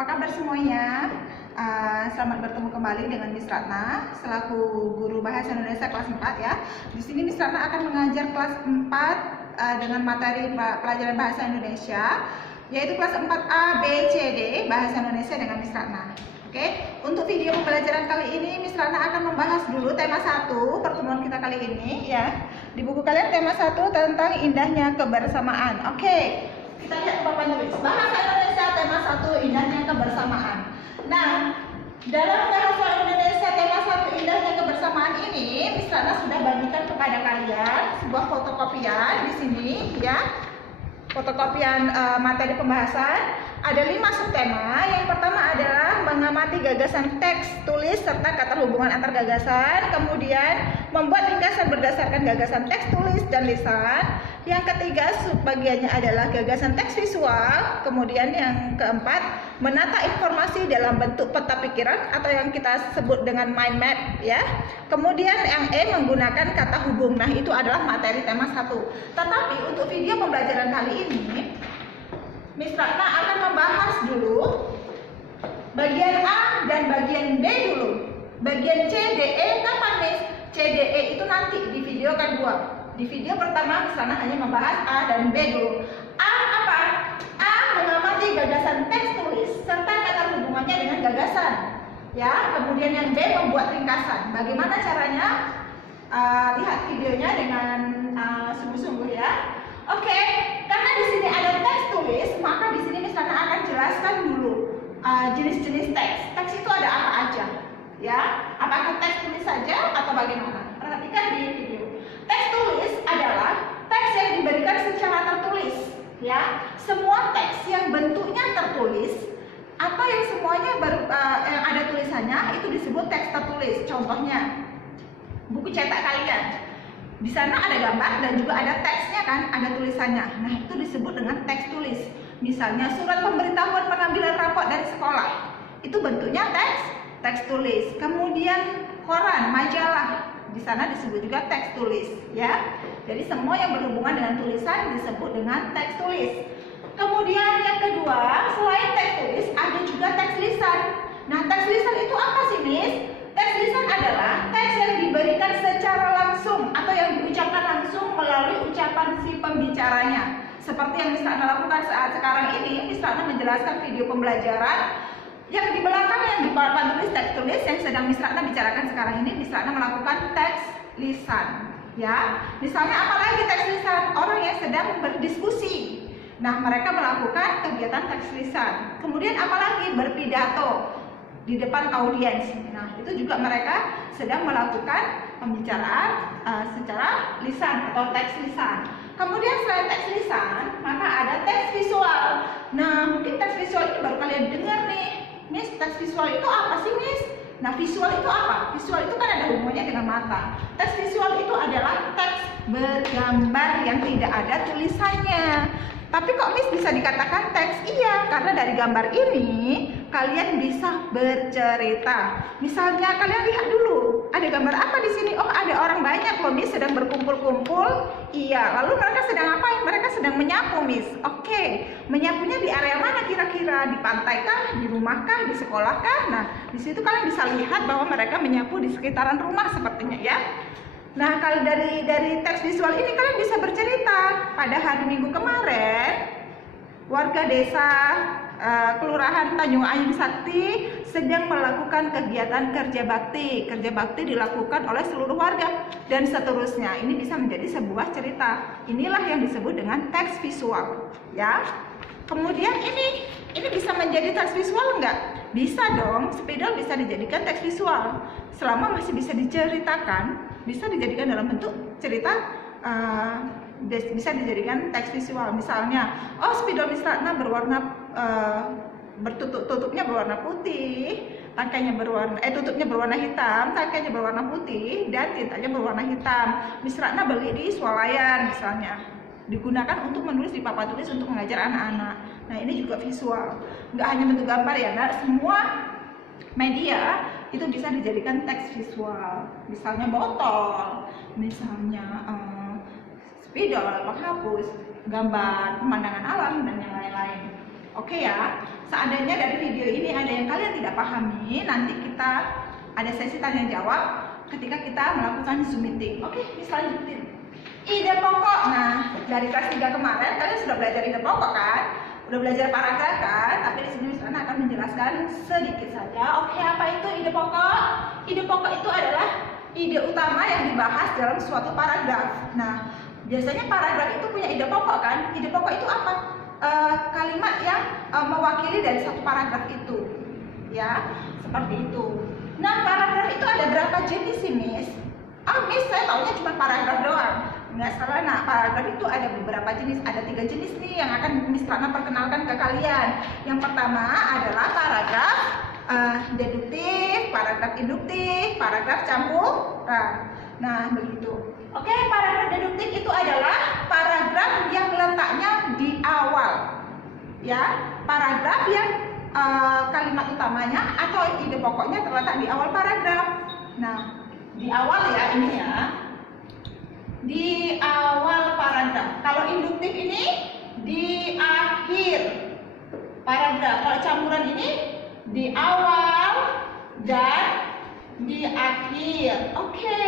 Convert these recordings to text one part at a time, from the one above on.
Apa kabar semuanya? Selamat bertemu kembali dengan Miss Ratna selaku guru Bahasa Indonesia kelas 4 ya. Di sini Miss Ratna akan mengajar kelas 4 dengan materi pelajaran Bahasa Indonesia yaitu kelas 4A B C D Bahasa Indonesia dengan Miss Ratna. Oke, untuk video pembelajaran kali ini Miss Ratna akan membahas dulu tema 1 pertemuan kita kali ini ya. Di buku kalian tema 1 tentang indahnya kebersamaan. Oke, kita lihat papan tulis Bahasa Indonesia tema 1 indahnya kebersamaan. Nah, dalam Bahasa Indonesia tema 1 indahnya kebersamaan ini Miss Ratna sudah bagikan kepada kalian sebuah fotokopian di sini ya. Fotokopian materi pembahasan. Ada 5 subtema. Yang pertama adalah mengamati gagasan teks, tulis, serta kata hubungan antar gagasan. Kemudian membuat ringkasan berdasarkan gagasan teks, tulis, dan lisan. Yang ketiga subbagiannya adalah gagasan teks visual. Kemudian yang keempat menata informasi dalam bentuk peta pikiran atau yang kita sebut dengan mind map ya. Kemudian yang E menggunakan kata hubung. Nah, itu adalah materi tema 1. Tetapi untuk video pembelajaran kali ini Miss Ratna akan membahas dulu bagian A dan bagian B dulu. Bagian C, D, E kapan Miss? C, D, E itu nanti di video kedua. Di video pertama Miss Ratna hanya membahas A dan B dulu. A apa? A mengamati gagasan teks tulis serta kata hubungannya dengan gagasan. Ya, kemudian yang B membuat ringkasan. Bagaimana caranya? Lihat videonya dengan sungguh-sungguh ya. Oke, karena di sini ada teks tulis, maka di sini Miss Ratna akan jelaskan dulu jenis-jenis teks. Teks itu ada apa aja, ya? Apakah teks tulis saja atau bagaimana? Perhatikan di video. Teks tulis adalah teks yang diberikan secara tertulis, ya. Semua teks yang bentuknya tertulis atau yang semuanya yang ada tulisannya itu disebut teks tertulis. Contohnya buku cetak kalian. Di sana ada gambar dan juga ada teksnya kan, ada tulisannya. Nah, itu disebut dengan teks tulis. Misalnya surat pemberitahuan pengambilan rapot dari sekolah. Itu bentuknya teks tulis. Kemudian koran, majalah. Di sana disebut juga teks tulis, ya. Jadi semua yang berhubungan dengan tulisan disebut dengan teks tulis. Kemudian yang kedua, selain teks tulis ada juga teks lisan. Nah, teks lisan itu apa sih, Miss? Teks lisan adalah teks yang diberikan secara langsung atau yang diucapkan langsung melalui ucapan si pembicaranya. Seperti yang Miss Ratna lakukan saat sekarang ini, Miss Ratna menjelaskan video pembelajaran yang di belakang yang di papan tulis teks tulis yang sedang Miss Ratna bicarakan sekarang ini, Miss Ratna melakukan teks lisan. Ya, misalnya apalagi teks lisan? Orang yang sedang berdiskusi. Nah, mereka melakukan kegiatan teks lisan. Kemudian apalagi berpidato di depan audiens. Nah, itu juga mereka sedang melakukan pembicaraan secara lisan atau teks lisan. Kemudian selain teks lisan, maka ada teks visual. Nah, mungkin teks visual ini baru kalian dengar nih. Miss, teks visual itu apa sih, Miss? Nah, visual itu apa? Visual itu kan ada hubungannya dengan mata. Teks visual itu adalah teks bergambar yang tidak ada tulisannya. Tapi kok Miss bisa dikatakan teks? Iya, karena dari gambar ini kalian bisa bercerita. Misalnya kalian lihat dulu, ada gambar apa di sini? Oh, ada orang banyak loh, Miss, sedang berkumpul-kumpul. Iya, lalu mereka sedang ngapain? Mereka sedang menyapu, Miss. Oke, menyapunya di area mana kira-kira? Di pantai kah? Di rumah kah? Di sekolah kah? Nah, di situ kalian bisa lihat bahwa mereka menyapu di sekitaran rumah sepertinya ya. Nah, kalau dari teks visual ini kalian bisa bercerita. Pada hari Minggu kemarin, warga desa Kelurahan Tanjung Ayun Sakti sedang melakukan kegiatan kerja bakti. Kerja bakti dilakukan oleh seluruh warga dan seterusnya. Ini bisa menjadi sebuah cerita. Inilah yang disebut dengan teks visual, ya. Kemudian ini bisa menjadi teks visual enggak? Bisa dong. Spidol bisa dijadikan teks visual. Selama masih bisa diceritakan, bisa dijadikan dalam bentuk cerita, bisa dijadikan teks visual. Misalnya, oh, spidol Miss Ratna berwarna tutupnya berwarna putih, tangkainya tutupnya berwarna hitam, tangkainya berwarna putih, dan tintanya berwarna hitam. Miss Ratna beli di swalayan misalnya, digunakan untuk menulis di papan tulis untuk mengajar anak-anak. Nah, ini juga visual, nggak hanya bentuk gambar ya, nah, semua media itu bisa dijadikan teks visual. Misalnya botol, misalnya spidol, penghapus, gambar pemandangan alam dan yang lain-lain. Oke ya. seandainya dari video ini ada yang kalian tidak pahami, nanti kita ada sesi tanya jawab ketika kita melakukan Zoom meeting. Oke, lanjutin. Ide pokok. Nah, dari kelas 3 kemarin kalian sudah belajar ide pokok kan? Udah belajar paragraf kan? Tapi di sini Miss Rana akan menjelaskan sedikit saja. Oke, apa itu ide pokok? Ide pokok itu adalah ide utama yang dibahas dalam suatu paragraf. Nah, biasanya paragraf itu punya ide pokok kan? Ide pokok itu apa? Kalimat yang mewakili dari satu paragraf itu, ya, seperti itu. Nah, paragraf itu ada berapa jenis sih, Miss? Miss, saya taunya cuma paragraf doang. Nggak salah. Nah, paragraf itu ada beberapa jenis. Ada 3 jenis nih yang akan Miss Rana perkenalkan ke kalian. Yang pertama adalah paragraf deduktif, paragraf induktif, paragraf campuran. Nah, begitu. Oke, paragraf deduktif itu adalah paragraf yang letaknya di awal, ya. Paragraf yang kalimat utamanya atau ide pokoknya terletak di awal paragraf. Nah, di awal ya ini ya, di awal paragraf. Kalau induktif ini di akhir paragraf. Kalau campuran ini di awal dan di akhir. Oke,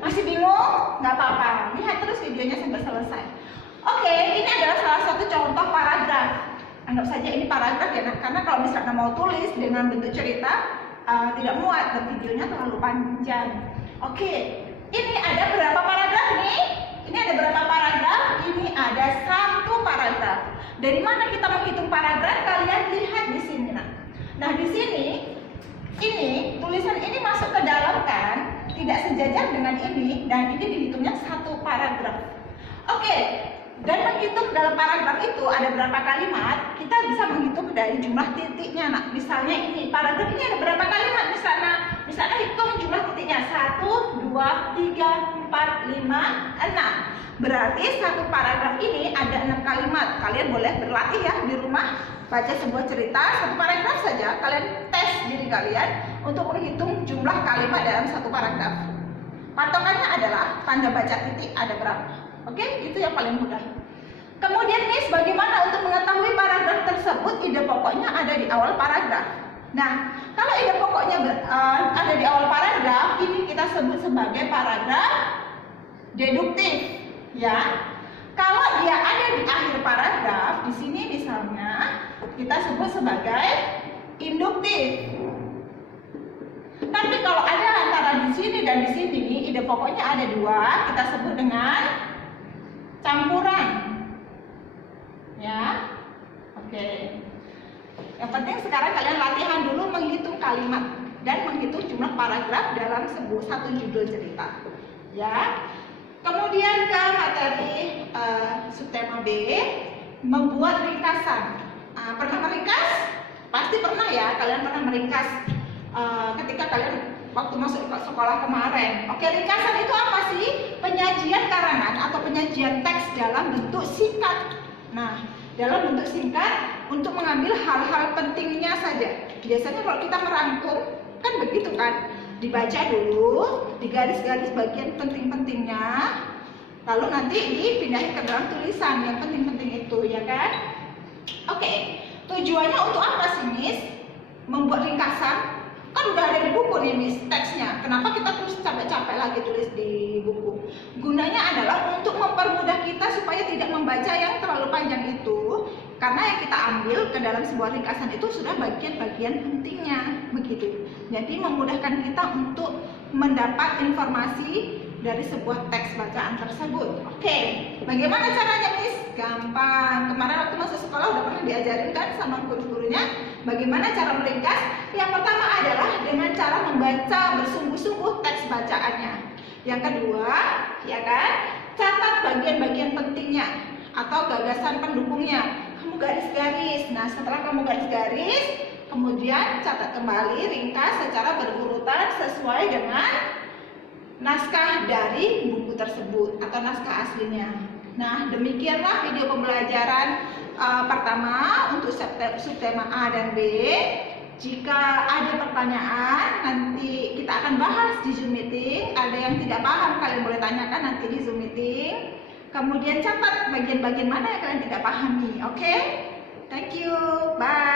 masih bingung? Nggak apa-apa, lihat terus videonya sampai selesai. Oke, ini adalah salah satu contoh paragraf. Anggap saja ini paragraf ya, karena kalau misalnya mau tulis dengan bentuk cerita tidak muat dan videonya terlalu panjang. Oke, ini ada berapa paragraf nih? Ini ada berapa paragraf? Ini ada 1 paragraf. Dari mana kita menghitung paragraf? Kalian lihat di sini. Nah, di sini ini tulisan ini masuk ke dalam kan, tidak sejajar dengan ini, dan ini dihitungnya 1 paragraf. Oke, dan menghitung dalam paragraf itu ada berapa kalimat, kita bisa menghitung dari jumlah titiknya. Nah, misalnya ini paragraf ini ada berapa kalimat misalnya hitung jumlah titiknya 1, 2, 3, 4, 5, 6. Berarti 1 paragraf ini ada 6 kalimat. Kalian boleh berlatih ya di rumah, baca sebuah cerita 1 paragraf saja. Kalian tes diri kalian untuk menghitung jumlah kalimat dalam 1 paragraf. Patokannya adalah tanda baca titik ada berapa. Oke, itu yang paling mudah. Kemudian Miss, bagaimana untuk mengetahui paragraf tersebut ide pokoknya ada di awal paragraf? Nah, kalau ide pokoknya ada di awal paragraf, ini kita sebut sebagai paragraf deduktif, ya. Kalau dia ada di akhir paragraf, di sini misalnya kita sebut sebagai induktif. Tapi kalau ada antara di sini dan di sini, ide pokoknya ada 2, kita sebut dengan campuran, ya. Oke. Yang penting sekarang kalian latihan dulu menghitung kalimat dan menghitung jumlah paragraf dalam satu judul cerita, ya. Kemudian ke materi subtema B, membuat ringkasan. Pernah meringkas? Pasti pernah ya, kalian pernah meringkas ketika kalian waktu masuk ke sekolah kemarin. Oke, ringkasan itu apa sih? Penyajian karangan atau penyajian teks dalam bentuk singkat. Nah, dalam bentuk singkat untuk mengambil hal-hal pentingnya saja. Biasanya kalau kita merangkum kan begitu kan? Dibaca dulu, digaris-garis bagian penting-pentingnya, lalu nanti dipindahin ke dalam tulisan yang penting-penting itu, ya kan? Oke, tujuannya untuk apa sih, Miss? Membuat ringkasan? Kan udah ada di buku nih, Miss, teksnya. Kenapa kita terus capek-capek lagi tulis di buku? Gunanya adalah untuk mempermudah kita supaya tidak membaca yang terlalu panjang itu. Karena yang kita ambil ke dalam sebuah ringkasan itu sudah bagian-bagian pentingnya, begitu. Jadi memudahkan kita untuk mendapat informasi dari sebuah teks bacaan tersebut. Oke, bagaimana caranya, Miss? Gampang. Kemarin waktu masuk sekolah udah pernah diajarin kan sama guru-gurunya bagaimana cara meringkas. Yang pertama adalah dengan cara membaca bersungguh-sungguh teks bacaannya. Yang kedua, ya kan, catat bagian-bagian pentingnya atau gagasan pendukungnya. Kamu garis-garis. Nah, setelah kamu garis-garis, kemudian catat kembali, ringkas secara berurutan sesuai dengan naskah dari buku tersebut atau naskah aslinya. Nah, demikianlah video pembelajaran pertama untuk subtema A dan B. Jika ada pertanyaan, nanti kita akan bahas di Zoom meeting. Ada yang tidak paham, kalian boleh tanyakan nanti di Zoom meeting. Kemudian catat bagian-bagian mana yang kalian tidak pahami. Oke? Thank you. Bye.